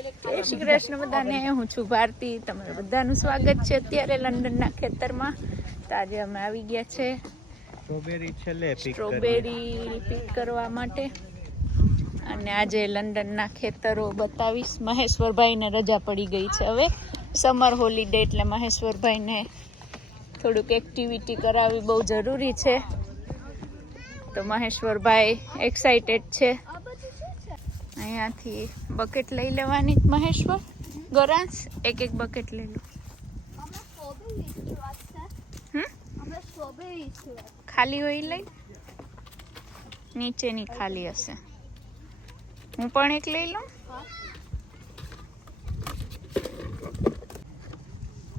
જય શ્રી કૃષ્ણ બધાને. હું છું ભારતી. તમારું બધાનું સ્વાગત છે અત્યારે લંડનના ખેતરમાં. તો આજે અમે આવી ગયા છે સ્ટ્રોબેરી પિક કરવા માટે. અને આજે લંડનના ખેતરો બતાવીશ. મહેશ્વરભાઈને રજા પડી ગઈ છે હવે સમર હોલિડે, એટલે મહેશ્વરભાઈને થોડુંક એક્ટિવિટી કરાવવી બહુ જરૂરી છે. તો મહેશ્વરભાઈ એક્સાઇટેડ છે. અહીંયાથી બકેટ લઈ લેવાની મહેશ્વર. ગોરાંશ એક એક બકેટ લઈ લો. ખાલી હોય લઈ, નીચેની ખાલી હશે. હું પણ એક લઈ લઉં.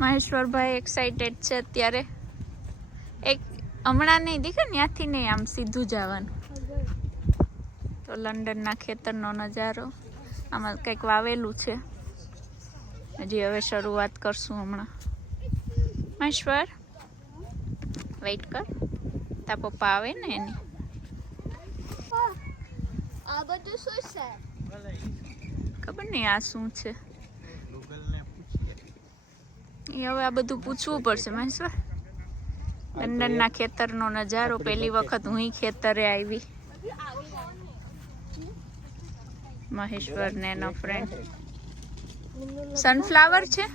મહેશ્વરભાઈ એક્સાઇટેડ છે અત્યારે. એક હમણાં નહીં દીખે, ત્યાંથી નહીં, આમ સીધું જવાનું. તો લંડનના ખેતરનો નજારો. આમાં કંઈક વાવેલું છે, હજી હવે શરૂઆત કરશું હમણાં. મહેશ્વર વેઇટ કર, તા પપ્પા આવે ને એની. આ બધું શું છે? ખબર નહીં આ શું છે એ હવે આ બધું પૂછવું પડશે. મહેશ્વર લંડનના ખેતરનો નજારો. પહેલી વખત હું ખેતરે આવી. મહેશ્વર ને એનો ફ્રેન્ડ. સનફ્લાવર છે,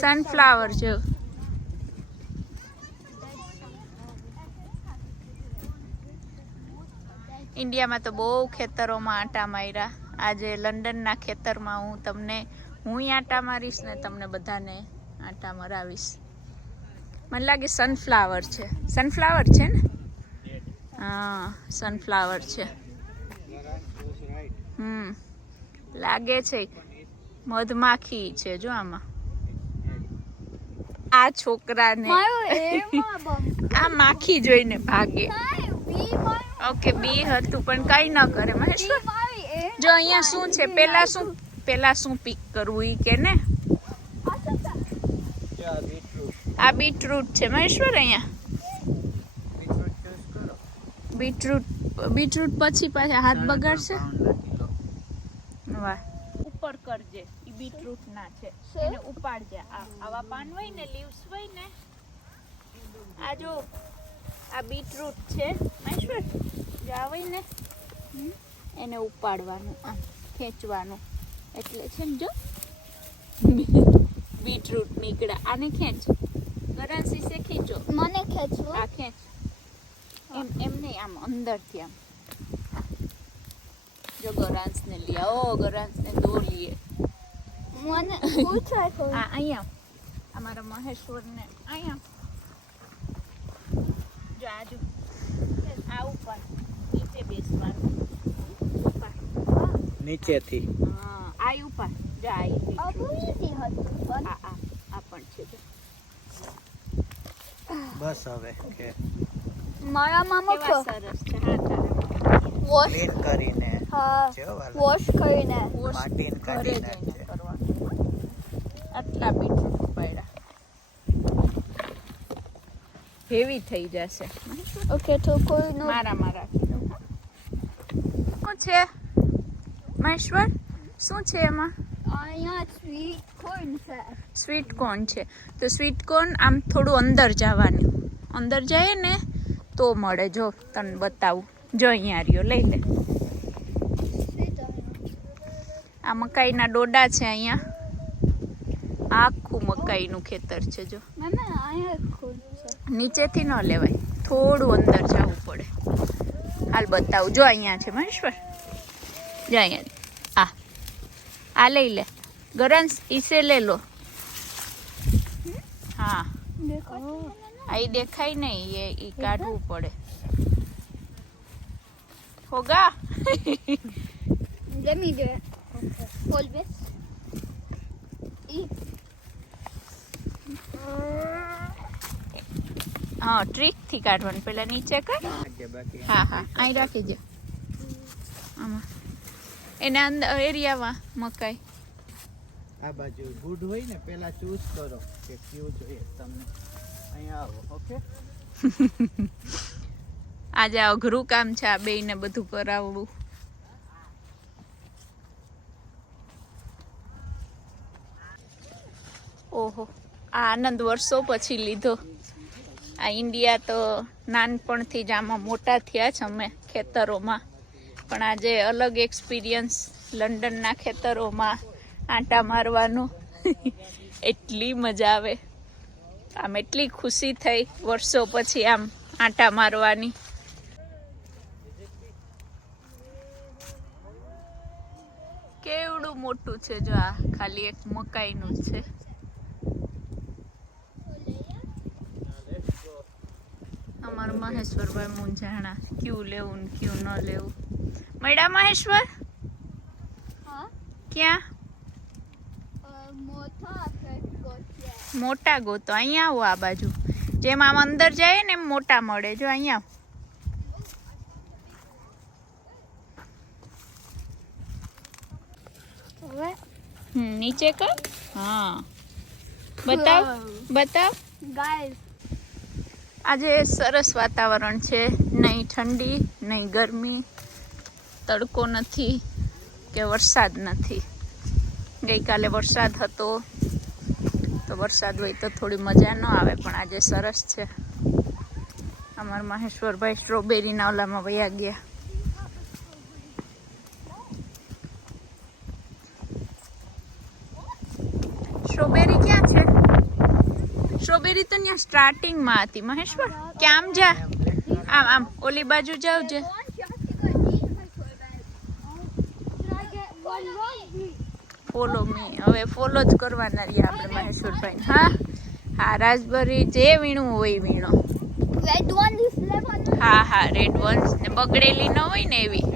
સનફ્લાવર છે. ઇન્ડિયામાં તો બહુ ખેતરોમાં આંટા માર્યા. આજે લંડનના ખેતરમાં હું આંટા મારીશ ને તમને બધાને આંટા મરાવીશ. મને લાગે સનફ્લાવર છે. સનફ્લાવર છે ને? હા, સનફ્લાવર છે. લાગે છે મધમાખી છે જો આમાં. આ છોકરાને આ માખી જોઈને ભાગે. ઓકે, બી હતું પણ કઈ ન કરે. મહેશ્વર જો અહીંયા શું છે, પેલા શું પિક કરવું ઈ કે ને. આ બીટરૂટ છે મહેશ્વર. અહીંયા બીટરૂટ પછી પાછા હાથ બગાડશે. વાહ, ઉપર કરજે. ઈ બીટરૂટ ના છે, એને ઉપાડજે. આવા પાન હોય ને, લીવ્સ હોય ને, આ જો આ બીટરૂટ છે મહેશ્વર. જો આ હોય ને એને ઉપાડવાનું, આમ ખેંચવાનું. એટલે છે ને જો બીટરૂટ નીકળ્યા. આને ખેંચ. ગરાંશીસે ખીંચો. મને ખેંચવું? આ ખેંચ. એમ નહીં, આમ અંદરથી આમ. જો ગરાંશને લીએ. ઓ ગરાંશને દો લીએ. મને પૂછાય તો. આ અહીંયા અમારા મહેશ્વરને અહીંયા જો આજુ આ ઉપર નીચે બેસવાનું. ઉપર નીચેથી. હા, આ ઉપર જો આ અબુજી હતું. આ પણ છે જો. બસ હવે કે મારા મામા કેવા સરસ છે. હા, તારા વોશ ક્લીન કરીને હા જેવા વોશ કરીને માટીને ઘરે કાઢી જઈને નાખજે. કરવાનું. આટલા બીટરૂટ ઉપાડ્યા. હેવી થઈ જશે. ઓકે, તો કોઈનો મારા રાખી દઉં. શું છે મહેશ્વર? શું છે એમાં? અહીંયા સ્વીટ કોર્ન છે. સ્વીટ કોર્ન છે. તો સ્વીટ કોર્ન આમ થોડું અંદર જવાનું. અંદર જાય ને તો મળે. જો તને બતાવું. જો અહીંયા રહ્યો, લઈ લે. આ મકાઈના ડોડા છે અહીંયા. આખું મકાઈનું ખેતર છે જો. મમ્મી અહીંયા કોર્ન છે. નીચેથી ન લેવાય, થોડું અંદર જવું પડે. હાલ બતાવું. જો અહીંયા છે મહેશ્વર. જો અહીંયા આ લઈ લે. ગરંશ ઈસે લે લો. હા, આ દેખાય નહીં, એ કાઢવું પડે. હોગા. Let me do it. Hold this. હા, ટ્રીક થી કાઢવાનું. પેલા નીચે કર. હા, અહીં રાખી દે. આમાં એના અંદર એરિયામાં મકાઈ. આ બાજુ ગુડ હોય ને, પેલા ચૂઝ કરો કે કયું જોઈએ તમને. અહીંયા આવો. ઓકે, આજે અઘરું કામ છે આ બેયને બધું કરાવવું. ઓહો, આ આનંદ વર્ષો પછી લીધો. આ ઇન્ડિયા તો નાનપણથી જ આમાં મોટા થયા છે અમે ખેતરોમાં, પણ આજે અલગ એક્સપિરિયન્સ લંડનના ખેતરોમાં આંટા મારવાનું. એટલી મજા આવે, આમ એટલી ખુશી થઈ વર્ષો પછી આમ આંટા મારવાની. કેવડું મોટું છે જો, આ ખાલી એક મકાઈનું જ છે. અમારા મહેશ્વરભાઈ મૂંઝાણા ક્યું લેવું ને ક્યું ન લેવું. મળ્યા મહેશ્વર? હા. ક્યાં? મોટા ગોતો. અહીંયા આવો, આ બાજુ. જેમ આમ અંદર જાય ને એમ મોટા મળે. જો અહીંયા નીચે કર. હા, બતાવ બતાવ. ગાઈસ, આજે સરસ વાતાવરણ છે, નહીં ઠંડી નહીં ગરમી, તડકો નથી કે વરસાદ નથી. ગઈકાલે વરસાદ હતો તો વરસાદ હોય તો થોડી મજા ન આવે, પણ આજે સરસ છે. અમારા મહેશ્વરભાઈ સ્ટ્રોબેરીના ઓલામાં વયા ગયા. સ્ટ્રોબેરી ક્યાં છે? સ્ટ્રોબેરી તો ત્યાં સ્ટાર્ટિંગમાં હતી મહેશ્વર. ક્યાં આમ જા, આમ આમ ઓલી બાજુ જાવ જે. Follow me. હવે ફોલો જ કરવાના રહ્યા આપણે મહેશ્વરભાઈ. હા હા, રાસબરી જે વીણું હોય વીણો. Red one is lemon. હા હા, રેડ વન્સ ને બગડેલી ન હોય ને એવી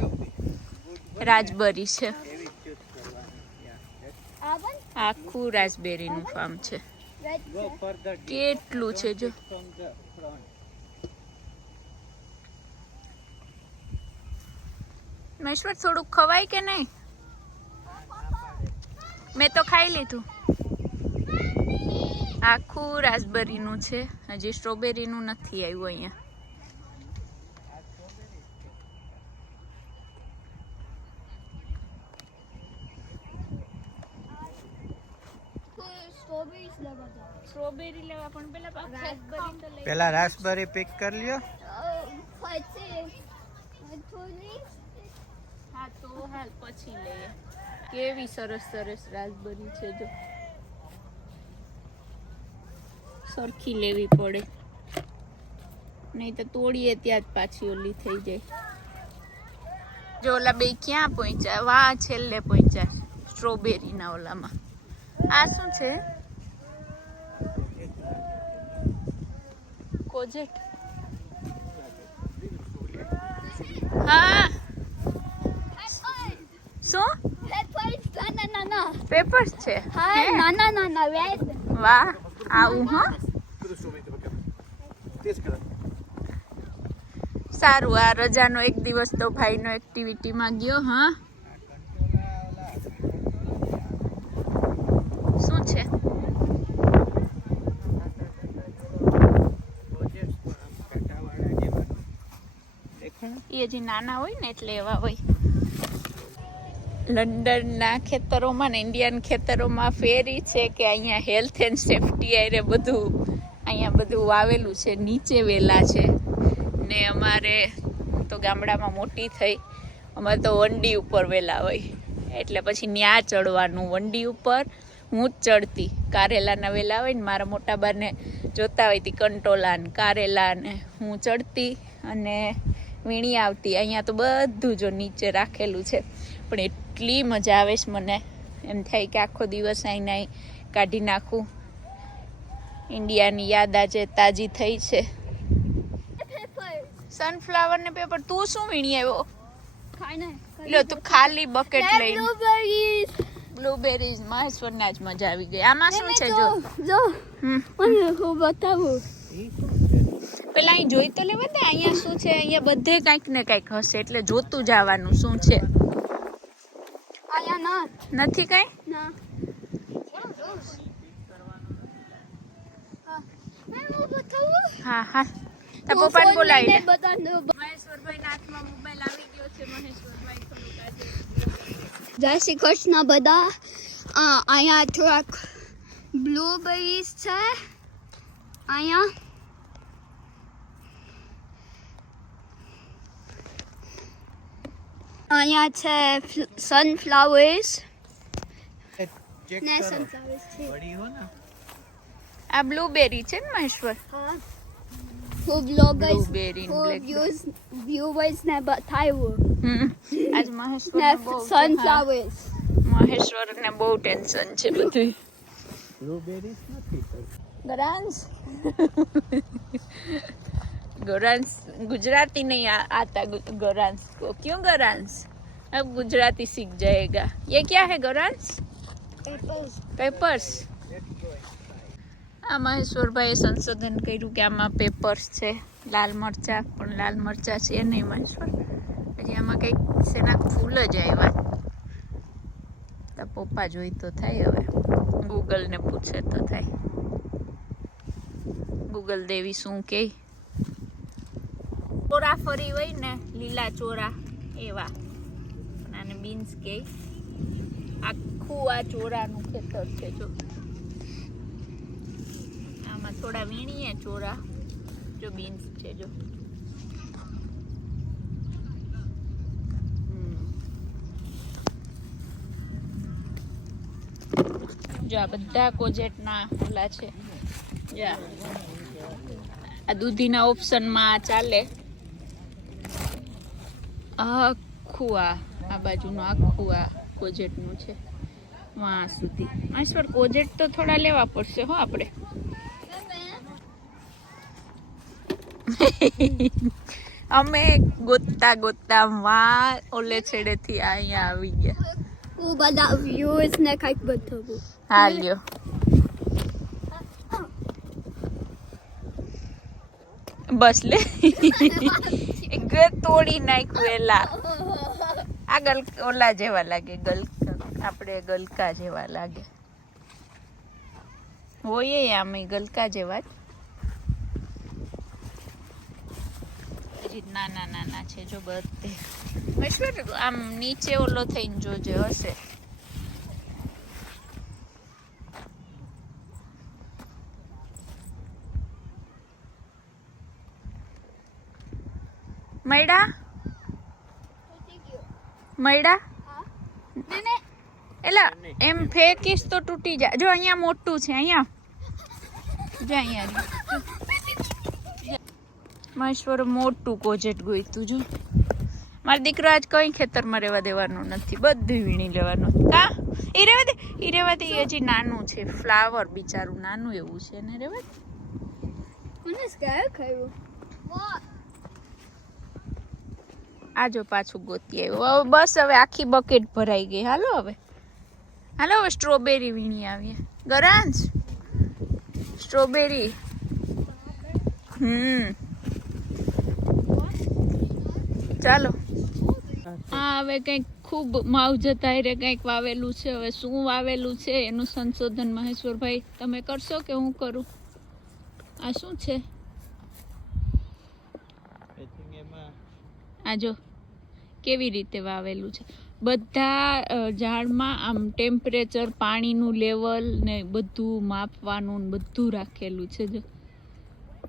રાસબરી છે. આખું રાસબેરીનું ફાર્મ છે. કેટલું છે જો. મહેશ્વર થોડુંક ખવાય કે નહીં? મેં તો ખાઈ લીધું. આખું રાસબેરીનું છે, હજી સ્ટ્રોબેરીનું નથી આવ્યું અહીંયા. સ્ટ્રોબેરી લેવા પણ પેલા રાસબરી પિક કરી લ્યો. હા તો હાલ પછી લઈએ. કેવી સરસ સરસ રાસબરી છે જો. સરખી લેવી પડે, નહીં તો તોડીએ ત્યાં જ પાછી ઓલી થઈ જાય. જો ઓલા બે ક્યાં પહોંચ્યા? વાહ, છેલ્લે પહોંચ્યા સ્ટ્રોબેરીના ઓલામાં. આ શું છે? કોજેટ. હા, શું પેપર્સ છે? નાના નાના રેડ. વાહ, આવું. હા, સારું. આ રજાનો એક દિવસ તો ભાઈનો એક્ટિવિટીમાં ગયો. હા, શું છે? એ હજી નાના હોય ને એટલે એવા હોય. લંડનના ખેતરોમાં ને ઇન્ડિયન ખેતરોમાં ફેરી છે કે અહીંયા હેલ્થ એન્ડ સેફટી આરે બધું અહીંયા બધું વાવેલું છે. નીચે વેલા છે ને અમારે તો ગામડામાં મોટી થઈ, અમારે તો વંડી ઉપર વેલા હોય એટલે પછી ન્યા ચડવાનું. વંડી ઉપર હું જ ચડતી. કારેલાના વેલા હોય ને મારા મોટા બાને જોતા હોય તી કંટોલા ને કારેલા ને હું ચડતી અને વીણી આવતી. અહીંયા તો બધું જો નીચે રાખેલું છે, પણ એટલી મજા આવે છે મને. એમ થાય કે આખો દિવસ અહીં અહીં કાઢી નાખું. ઇન્ડિયાની યાદ આજે તાજી થઈ છે. સનફ્લાવર ને પેપર. તું શું વીણી આવ્યો? લો, તું ખાલી બકેટ લઈ. બ્લુબેરીઝ. મહેશ્વરને આજ મજા આવી ગઈ. આમાં શું છે જો? હું બતાવું. પેલા અહીં જોઈ તો લેવા દે. અહીંયા શું છે? અહીંયા બધે કાંઈક ને કાંઈક હશે એટલે જોતું જવાનું શું છે. અહીંયા નથી કઈ? ના. હા હા, તાર પપ્પાને બોલાવી લે. મહેશ્વરભાઈ હાથમાં મોબાઈલ આવી ગયો છે. મહેશ્વરભાઈ થોડુંક આજે જય શ્રી કૃષ્ણ બધા. અહીંયા થોડાક બ્લુબેરીઝ છે અહીંયા. અહીંયા છે સનફ્લાવર્સ ચેક ને કરો સનફ્લાવર્સ છે. વળી હો ને આ બ્લુબેરી છે ને મહેશ્વર? હા, હું બ્લોગર્સ Blueberry and હું blackberry. વ્યુઅર્સ ને બતાવ્યું આજ ને મહેશ્વર સનફ્લાવર્સ. મહેશ્વર ને બહુ ટેન્શન છે બધું. બ્લુબેરીઝ નથી સર. गरांस गरांस गुजराती नहीं आता गरांस को. क्यों गरांस? अब गुजराती सीख जाएगा. ये क्या है गरांस? पेपर्स. આ મહેશ્વરભાઈએ સંશોધન કર્યું કે આમાં પેપર્સ છે, લાલ મરચા, પણ લાલ મરચા છે નહીં મહેશ્વર. પછી આમાં કંઈક શેના ફૂલ જ આવ્યા. તો પપ્પા જોઈ તો થાય, હવે ગૂગલને પૂછે તો થાય. ગૂગલ દેવી શું કે ચોરા ફરી હોય ને લીલા ચોરા એવા, આને બીન્સ કે. આખું આ ચોરાનું ખેતર છે જો. આમાં થોડા વીણીએ ચોરા, જો બીન્સ છે જો. જો આ બધા કોજેટના ઓલા છે. જા આ દૂધીના ઓપ્શનમાં ચાલે. આખું આ બાજુનું આખું આ કોજેટનું છે વાં સુધી. મહેશ્વર કોજેટ તો થોડા લેવા પડશે હો આપણે. અમે ગોતતા ગોતતા વાં ઓલે છેડેથી અહીંયા આવી ગયા. હું બધા વ્યુઅર્સ ને કંઈક બતાવું. હા લ્યો. બસ લે તોડી નાખ્યું એલા. આ ઓલા જેવા લાગે, આપણે ગલકા જેવા લાગે હોય આમ ગલકા જેવા જ. હજી નાના નાના છે જો બધે. મહેશ્વર આમ નીચે ઓલો થઈને જોજે, હશે. મૈડા મૈડા એલા એમ ફેંકીશ તો તૂટી જાય. જો અહીંયા મોટું છે, અહીંયા જો અહીંયા મહેશ્વર મોટું કોજેટ ગોઈતું જો. મારો દીકરો આજ કઈ ખેતરમાં રહેવા દેવાનું નથી, બધું વીણી લેવાનું. કા એ રેવા દે હજી નાનું છે. ફ્લાવર બિચારું નાનું એવું છે ને, રેવા દે. મને સ્કેર ખાયું. આજો પાછું ગોતી આવ્યો. બસ હવે આખી બકેટ ભરાઈ ગઈ. હાલો હવે સ્ટ્રોબેરી વીણી આવીએ. ગરાંસ સ્ટ્રોબેરી. ચાલો. હા હવે કંઈક ખૂબ માવજત આયરે કંઈક વાવેલું છે. હવે શું વાવેલું છે એનું સંશોધન મહેશ્વરભાઈ તમે કરશો કે હું કરું? આ શું છે? આ જો કેવી રીતે વાવેલું છે. બધા ઝાડમાં આમ ટેમ્પરેચર, પાણીનું લેવલ ને બધું માપવાનું ને બધું રાખેલું છે. જો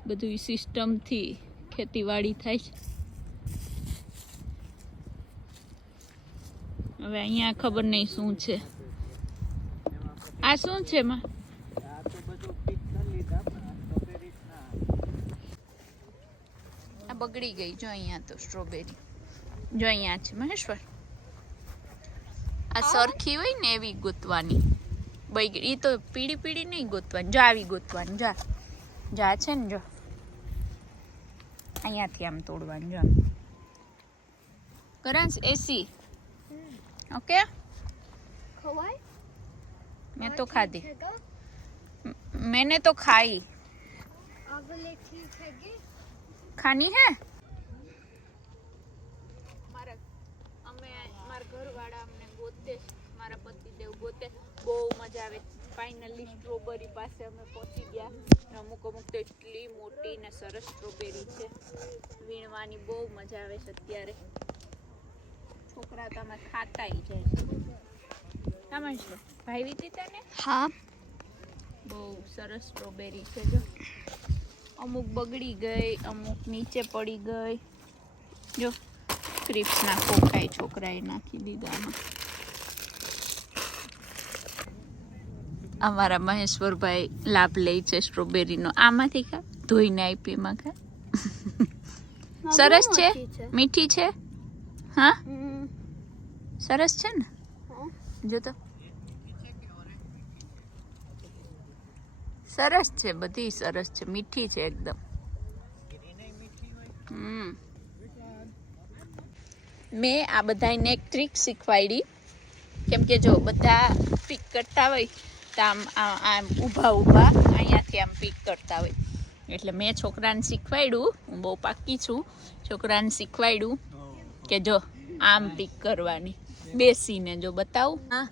બધું સિસ્ટમથી ખેતીવાડી થાય છે. હવે અહીંયા ખબર નહીં શું છે. આ શું છે માં? આ બગડી ગઈ જો. અહીંયા તો સ્ટ્રોબેરી જો અહીંયા છે મહેશ્વર. આ સરખી હોય ને એવી ગોતવાની. બગડી તો પીળી પીળી નહીં ગોતવાની. જો આવી ગોતવાની. જા છે ને જો અહીંયાથી આમ તોડવાની. જો ગરાંસ એસી. ओके ખવાય? मैं तो खाती. मैंने तो खाई. आवले ठीक है गे? खानी है? મારા ઘરવાળા અમને ગોતે, મારા પતિદેવ ગોતે. બહુ મજા આવે. ફાઇનલી સ્ટ્રોબેરી પાસે અમે પહોંચી ગયા. અમુક તો એટલી મોટી ને સરસ સ્ટ્રોબેરી છે. વીણવાની બહુ મજા આવે છે અત્યારે. છોકરા તો અમે ખાતા જાય છે. ભાઈ વીતી તને હા. બહુ સરસ સ્ટ્રોબેરી છે જો. અમુક બગડી ગઈ, અમુક નીચે પડી ગઈ. જો ક્રિપ્સના ખોખાઈ છોકરાએ નાખી દીધા આમાં. અમારા મહેશ્વરભાઈ લાભ લે છે સ્ટ્રોબેરીનો. આમાંથી ખા, ધોઈને આપી એમાં ખા. સરસ છે, મીઠી છે. હા સરસ છે ને, જો તો સરસ છે, બધી સરસ છે, મીઠી છે એકદમ. મેં આ બધાને એક ટ્રીક શીખવાડી, કેમ કે જો બધા પીક કરતા હોય તો આમ ઊભા ઊભા અહીંયાથી આમ પીક કરતા હોય, એટલે મેં છોકરાને શીખવાડ્યું. હું બહુ પાકી છું. છોકરાને શીખવાડ્યું કે જો આમ પીક કરવાની, બેસીને. જો બતાવું, હા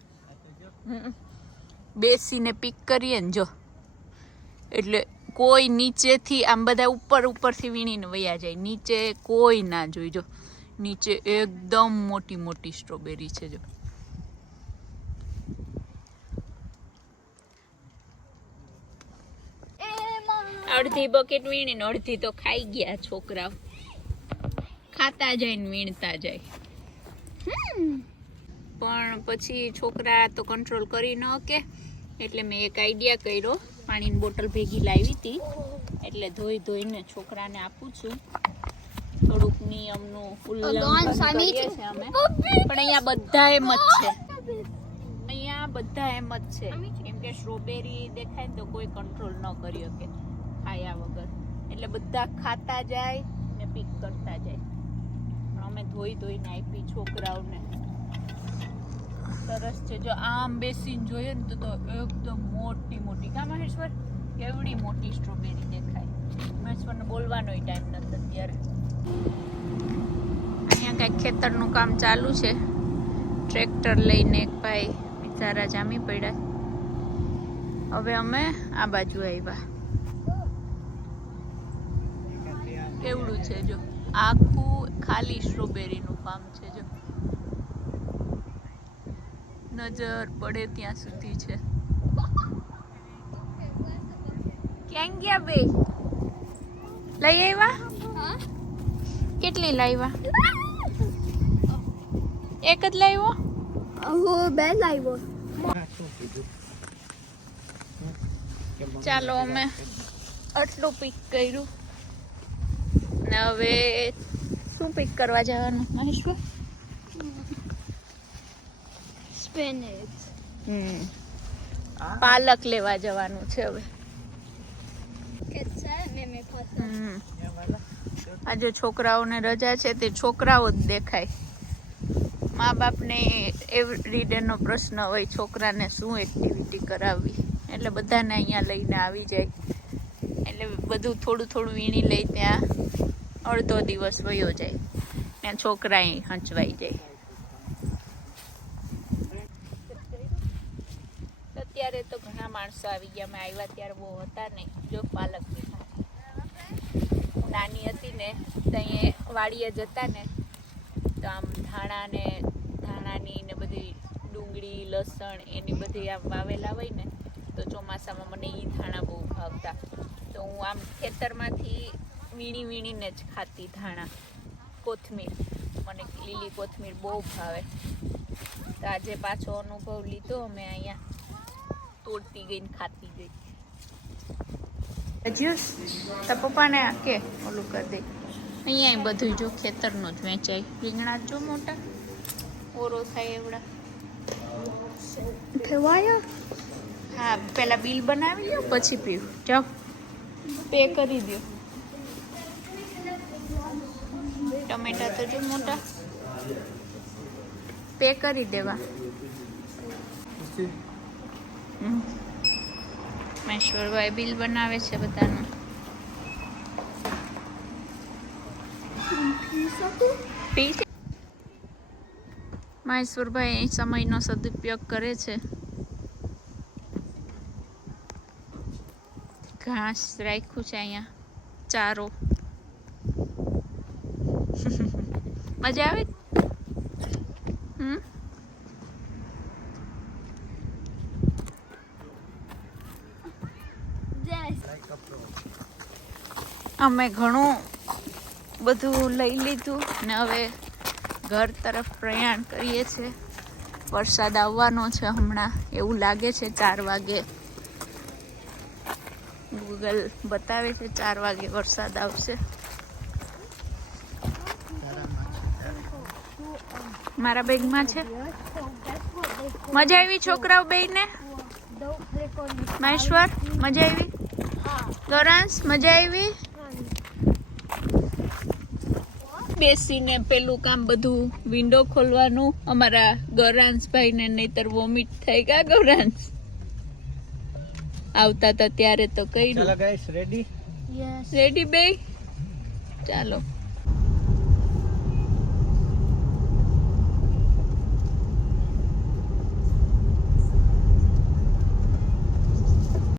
બેસીને પીક કરીએ ને જો, એટલે કોઈ નીચેથી આમ બધા ઉપરથી વીણીને વયા જાય, નીચે કોઈ ના જોઈ. જો નીચે એકદમ મોટી મોટી સ્ટ્રોબેરી છે જો. અડધી બકેટ વીણીને અડધી તો ખાઈ ગયા છોકરાઓ. ખાતા જાય ને વીણતા જાય. પણ પછી છોકરા તો કંટ્રોલ કરી ન કે, એટલે મેં એક આઈડિયા કર્યો. પાણીની બોટલ ભેગી લાવી હતી, એટલે ધોઈને છોકરાને આપું છું. થોડુંક નિયમનું ઉલ્લંઘન કરીએ છીએ અમે, પણ અહીંયા બધા એમ જ છે. અહીંયા બધા એમ જ છે, કેમ કે સ્ટ્રોબેરી દેખાય ને તો કોઈ કંટ્રોલ ન કરી શકે ખાયા વગર, એટલે બધા ખાતા જાય ને પીક કરતા જાય. પણ અમે ધોઈને આપી છોકરાઓને. સરસ છે જો. આમ બેસીને જોઈએ ને તો એકદમ મોટી મોટી. કા મહેશ્વર, કેવડી મોટી સ્ટ્રોબેરી દેખાય. મહેશ્વરને બોલવાનો ટાઈમ નથી અત્યારે. અહીંયા કંઈક ખેતરનું કામ ચાલુ છે. ટ્રેક્ટર લઈને એક ભાઈ બિચારા જામી પડ્યા. હવે અમે આ બાજુ આવ્યા. કેવડું છે જો, આખું ખાલી સ્ટ્રોબેરીનું ફાર્મ છે જો. નજર પડે ત્યાં સુધી છે. ક્યાં ગયા બે? લઈ આવ્યા? કેટલી લાવ્યા? એક જ લાવ્યો? બે લાવ્યો. ચાલો અમે આટલું પીક કર્યું ને હવે શું પીક કરવા જવાનું મહેશ્વર? સ્પિનચ. પાલક લેવા જવાનું છે હવે. આજે છોકરાઓને રજા છે, તે છોકરાઓ જ દેખાય. મા બાપને એવરીડે નો પ્રશ્ન હોય છોકરાને શું એક્ટિવિટી કરાવવી, એટલે બધાને અહીંયા લઈને આવી જાય. એટલે બધું થોડું થોડું વીણી લઈ, ત્યાં અડધો દિવસ વયો જાય ને છોકરા હંચવાઈ જાય. અત્યારે તો ઘણા માણસો આવી ગયા. મેં આવ્યા ત્યારે બહુ હતા નહીં. જો પાલકની નાની હતી ને, ત્યાં વાડીએ જતા ને તો આમ ધાણાની ને બધી ડુંગળી, લસણ એની બધી આમ વાવેલા હોય ને, તો ચોમાસામાં મને એ ધાણા બહુ ભાવતા. તો હું આમ ખેતરમાંથી વીણીને જ ખાતી ધાણા. કોથમીર, મને લીલી કોથમીર બહુ ભાવે. તો આજે પાછો અનુભવ લીધો. અમે અહીંયા તોડતી ગઈ ને ખાતી ગઈ. જ્યુસ તો પપ્પાને કે ઓલું કરી દે. અહીંયા બધું જો ખેતરનું જ વેચાય. રીંગણા જો મોટા ઓરો થાય એવડા. પીવાયો? હા, પેલા બિલ બનાવી લો પછી પીવું. જાઓ પે કરી દો. ટમેટા તો જો મોટા, પે કરી દેવા. મહેશ્વરભાઈ બિલ બનાવે છે બધાનું. મહેશ્વરભાઈ સમયનો સદુપયોગ કરે છે. ઘાસ રાખ્યું છે અહીંયા, ચારો. મજા આવે? કપડો. અમે ઘણું બધું લઈ લીધું ને હવે ઘર તરફ પ્રયાણ કરીએ છીએ. વરસાદ આવવાનો છે હમણાં એવું લાગે છે. 4 વાગે ગૂગલ બતાવે છે 4 વાગે વરસાદ આવશે. મારા બેગમાં છે. મજા આવી છોકરાઓ બેયને? Don't click on the Maheshwar મજા આવી? ગૌરાંશ મજા આવી? બેસીને પેલું કામ બધું વિન્ડો ખોલવાનું અમારા ગૌરાંશભાઈને, નહીતર વોમિટ થઈ ગયા. ગૌરાંશ આવતા હતા ત્યારે તો ચલો કર્યું. Guys ready. Yes. રેડી બે? ચાલો.